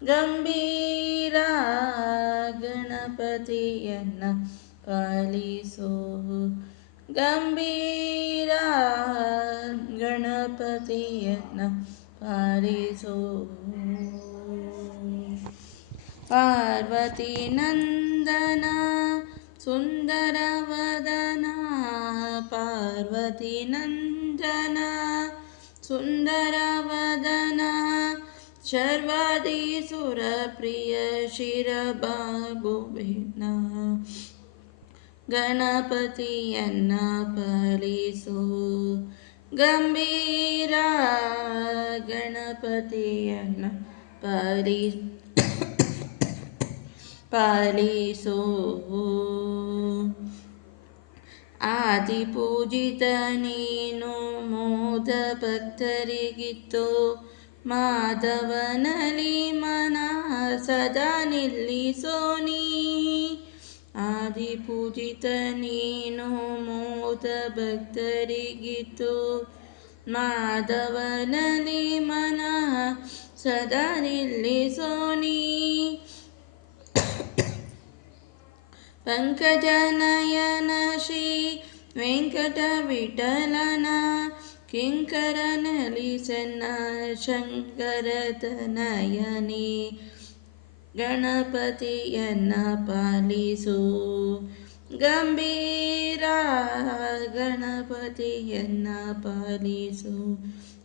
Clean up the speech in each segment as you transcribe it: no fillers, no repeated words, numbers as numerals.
ಗಂಭೀರ ಗಣಪತಿಯನ್ನ ಪಾಲಿಸೋ ಗಂಭೀರ ಗಣಪತಿಯನ್ನ ಪಾಲಿಸೋ ಪಾರ್ವತಿ ನಂದನ ಸುಂದರ ವದನ ಪಾರ್ವತಿ ನಂದನ ಸುಂದರ ವದನ ಶರ್ವಾದಿ ಸುರಪ್ರಿಯ ಶಿರಬಾಗುವಿನ ಗಣಪತಿಯನ್ನ ಪಾಲಿಸೋ ಗಂಭೀರ ಗಣಪತಿಯನ್ನ ಪಾಲಿಸೋ ಆದಿಪೂಜಿತ ನೀನು ಮೋದ ಭಕ್ತರಿಗಿತ್ತು ಮಾಧವನಲ್ಲಿ ಮನ ಸದಾ ನಿಲ್ಲಿಸೋ ನೀ ಆದಿಪೂಜಿತ ನೀನು ಮೋದ ಭಕ್ತರಿಗಿತ್ತು ಮಾಧವನಲ್ಲಿ ಮನ ಸದಾ ನಿಲ್ಲಿಸೋ ನೀ ಪಂಕಜನಯನ ಶ್ರೀ ವೆಂಕಟ ವಿಠಲನ ಕಿಂಕರನಲಿ ಸನ್ನ ಶಂಕರತನಯನೇ ಗಣಪತಿಯನ್ನ ಪಾಲಿಸೋ ಗಂಭೀರ ಗಣಪತಿಯನ್ನ ಪಾಲಿಸೋ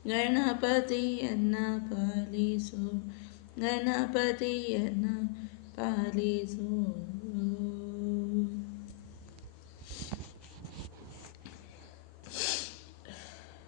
ಗಣಪತಿಯನ್ನ ಪಾಲಿಸೋ ಗಣಪತಿಯನ್ನ ಪಾಲಿಸೋ